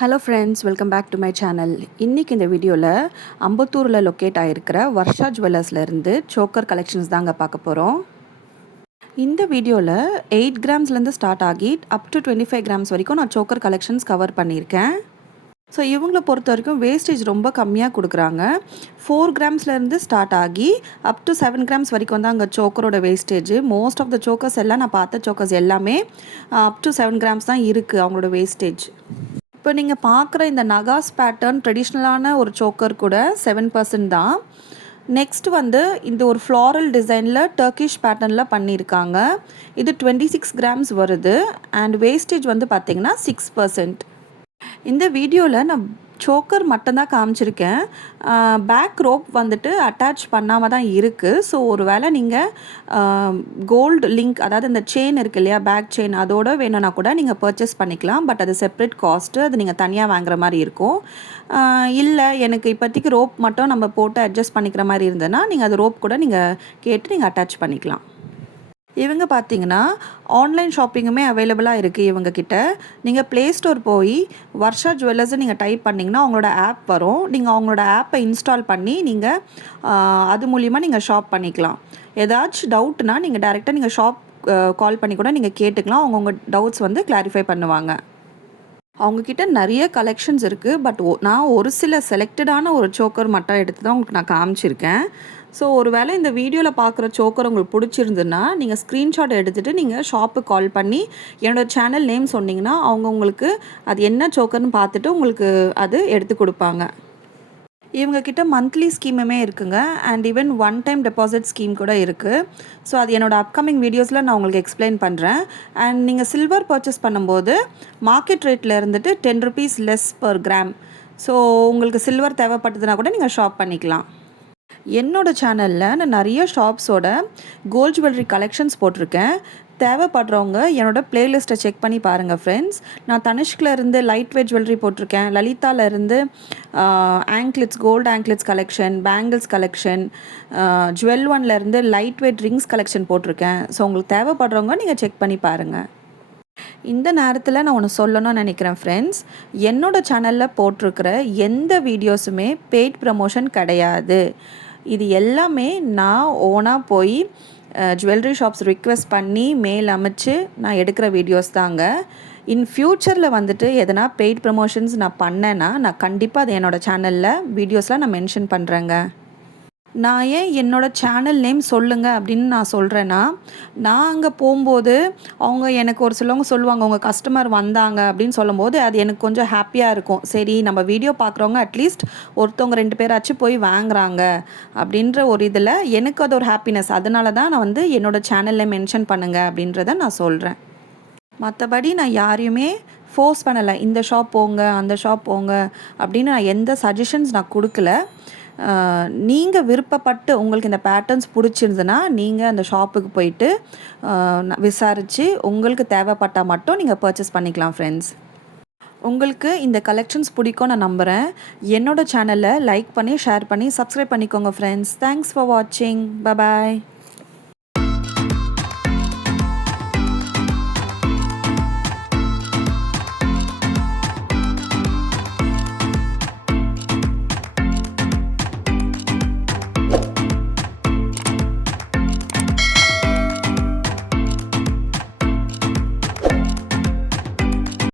Hello friends, welcome back to my channel. இன்றைக்கி இந்த வீடியோவில் அம்பத்தூரில் லொக்கேட் ஆகிருக்கிற வர்ஷா ஜுவல்லர்ஸ்லேருந்து சோக்கர் கலெக்ஷன்ஸ் தாங்க பார்க்க போகிறோம். இந்த வீடியோவில் 8 கிராம்ஸ்லேருந்து ஸ்டார்ட் ஆகி அப் டு 25 கிராம்ஸ் வரைக்கும் நான் சோக்கர் கலெக்ஷன்ஸ் கவர் பண்ணியிருக்கேன். ஸோ இவங்கள பொறுத்த வரைக்கும் வேஸ்டேஜ் ரொம்ப கம்மியாக கொடுக்குறாங்க. 4 கிராம்ஸ்லேருந்து ஸ்டார்ட் ஆகி அப் டு 7 கிராம்ஸ் வரைக்கும் தான் அங்கே சோக்கரோட wastage. Most of the chokers எல்லாம் நான் பார்த்த சோக்கர்ஸ் எல்லாமே அப் டு 7 கிராம்ஸ் தான் இருக்குது அவங்களோட வேஸ்டேஜ். இப்போ நீங்கள் பார்க்குற இந்த நகாஸ் பேட்டர்ன் ட்ரெடிஷ்னலான ஒரு சோக்கர் கூட 7% தான். நெக்ஸ்ட் வந்து இந்த ஒரு ஃப்ளாரல் டிசைனில் டர்க்கிஷ் பேட்டர்னில் பண்ணியிருக்காங்க. இது 26 கிராம்ஸ் வருது அண்ட் வேஸ்டேஜ் வந்து பார்த்திங்கன்னா 6%. இந்த வீடியோவில் நான் சோக்கர் மட்டும்தான் காமிச்சிருக்கேன். பேக் ரோப் வந்துட்டு அட்டாச் பண்ணாமல் தான் இருக்குது. ஸோ ஒரு வேளை நீங்கள் கோல்டு லிங்க், அதாவது இந்த செயின் இருக்குது இல்லையா, பேக் செயின், அதோட வேணும்னா கூட நீங்கள் பர்ச்சேஸ் பண்ணிக்கலாம். பட் அது செப்ரேட் காஸ்ட்டு, அது நீங்கள் தனியாக வாங்குற மாதிரி இருக்கும். இல்லை எனக்கு இப்போதைக்கு ரோப் மட்டும் நம்ம போட்டு அட்ஜஸ்ட் பண்ணிக்கிற மாதிரி இருந்ததுன்னா நீங்கள் அது ரோப் கூட நீங்கள் கேட்டு நீங்கள் அட்டாச் பண்ணிக்கலாம். இவங்க பார்த்தீங்கன்னா ஆன்லைன் ஷாப்பிங்குமே அவைலபிளாக இருக்குது இவங்கக்கிட்ட. நீங்கள் ப்ளே ஸ்டோர் போய் வர்ஷா ஜுவல்லர்ஸை நீங்கள் டைப் பண்ணிங்கன்னா அவங்களோட ஆப் வரும். நீங்கள் அவங்களோட ஆப்பை இன்ஸ்டால் பண்ணி நீங்கள் அது மூலிமா நீங்கள் ஷாப் பண்ணிக்கலாம். ஏதாச்சும் டவுட்னா நீங்கள் டைரெக்டாக நீங்கள் ஷாப் கால் பண்ணி கூட நீங்கள் கேட்டுக்கலாம். அவங்க உங்கள் டவுட்ஸ் வந்து கிளாரிஃபை பண்ணுவாங்க. அவங்கக்கிட்ட நிறைய கலெக்ஷன்ஸ் இருக்குது. பட் நான் ஒரு சில செலக்டடான ஒரு சோக்கர் மட்டும் எடுத்து தான் உங்களுக்கு நான் காமிச்சிருக்கேன். ஸோ ஒரு வேளை இந்த வீடியோவில் பார்க்குற சோக்கர் உங்களுக்கு பிடிச்சிருந்துன்னா நீங்கள் ஸ்க்ரீன்ஷாட் எடுத்துகிட்டு நீங்கள் ஷாப்புக்கு கால் பண்ணி என்னோடய சேனல் நேம் சொன்னிங்கன்னா அவங்க உங்களுக்கு அது என்ன சோக்கர்னு பார்த்துட்டு உங்களுக்கு அது எடுத்து கொடுப்பாங்க. இவங்கக்கிட்ட மந்த்லி ஸ்கீமுமே இருக்குங்க and even one time deposit scheme கூட இருக்குது. ஸோ அது என்னோடய அப்கமிங் வீடியோஸில் நான் உங்களுக்கு எக்ஸ்பிளைன் பண்ணுறேன். அண்ட் நீங்கள் சில்வர் பர்ச்சேஸ் பண்ணும்போது மார்க்கெட் ரேட்டில் இருந்துட்டு 10 rupees less per gram. So உங்களுக்கு சில்வர் தேவைப்பட்டதுன்னா கூட நீங்கள் ஷாப் பண்ணிக்கலாம். என்னோடய சேனலில் நான் நிறைய ஷாப்ஸோட கோல்ட் ஜுவல்லரி கலெக்ஷன்ஸ் போட்டிருக்கேன். தேவைப்படுறவங்க என்னோடய ப்ளேலிஸ்ட்டை செக் பண்ணி பாருங்கள் ஃப்ரெண்ட்ஸ். நான் தனிஷ்கிலேருந்து லைட் வெயிட் ஜுவல்லரி போட்டிருக்கேன். லலிதாவிலேருந்து anklets, gold anklets collection, bangles collection, jewel ஒன்லேருந்து லைட் வெயிட் ரிங்ஸ் கலெக்ஷன் போட்டிருக்கேன். ஸோ உங்களுக்கு தேவைப்படுறவங்க நீங்கள் செக் பண்ணி பாருங்கள். இந்த நேரத்தில் நான் ஒன்று சொல்லணும்னு நினைக்கிறேன் ஃப்ரெண்ட்ஸ். என்னோடய சேனலில் போட்டிருக்கிற எந்த வீடியோஸுமே பெய்ட் ப்ரமோஷன் கிடையாது. இது எல்லாமே நான் ஓனாக போய் ஜுவல்லரி ஷாப்ஸ் ரிக்வெஸ்ட் பண்ணி மெயில் அமைச்சு நான் எடுக்கிற வீடியோஸ் தாங்க. இன் ஃப்யூச்சரில் வந்துட்டு எதனா பெய்ட் ப்ரமோஷன்ஸ் நான் பண்ணேன்னா நான் கண்டிப்பாக அது என்னோடய சேனலில் வீடியோஸில் நான் மென்ஷன் பண்ணுறேங்க. நான் ஏன் என்னோடய சேனல் நேம் சொல்லுங்கள் அப்படின்னு நான் சொல்கிறேன்னா, நான் அங்கே போகும்போது அவங்க எனக்கு ஒரு சிலவங்க சொல்லுவாங்க, உங்கள் கஸ்டமர் வந்தாங்க அப்படின்னு சொல்லும்போது அது எனக்கு கொஞ்சம் ஹாப்பியாக இருக்கும். சரி, நம்ம வீடியோ பார்க்குறவங்க அட்லீஸ்ட் ஒருத்தவங்க 2 பேராச்சும் போய் வாங்குறாங்க அப்படின்ற ஒரு இதில் எனக்கு அது ஒரு ஹாப்பினஸ். அதனால தான் நான் வந்து என்னோடய சேனலில் மென்ஷன் பண்ணுங்கள் அப்படின்றத நான் சொல்கிறேன். மற்றபடி நான் யாரையுமே ஃபோர்ஸ் பண்ணலை, இந்த ஷாப் போங்க அந்த ஷாப் போங்க அப்படின்னு நான் எந்த சஜஷன்ஸ் நான் கொடுக்கல. நீங்கள் விருப்பப்பட்டு உங்களுக்கு இந்த பேட்டர்ன்ஸ் பிடிச்சிருந்துன்னா நீங்கள் அந்த ஷாப்புக்கு போயிட்டு விசாரித்து உங்களுக்கு தேவைப்பட்டால் மட்டும் நீங்கள் பர்ச்சேஸ் பண்ணிக்கலாம் ஃப்ரெண்ட்ஸ். உங்களுக்கு இந்த கலெக்ஷன்ஸ் பிடிக்கும் நான் நம்புகிறேன். என்னோடய சேனலை லைக் பண்ணி ஷேர் பண்ணி சப்ஸ்கிரைப் பண்ணிக்கோங்க ஃப்ரெண்ட்ஸ். தேங்க்ஸ் ஃபார் வாட்சிங். Bye bye.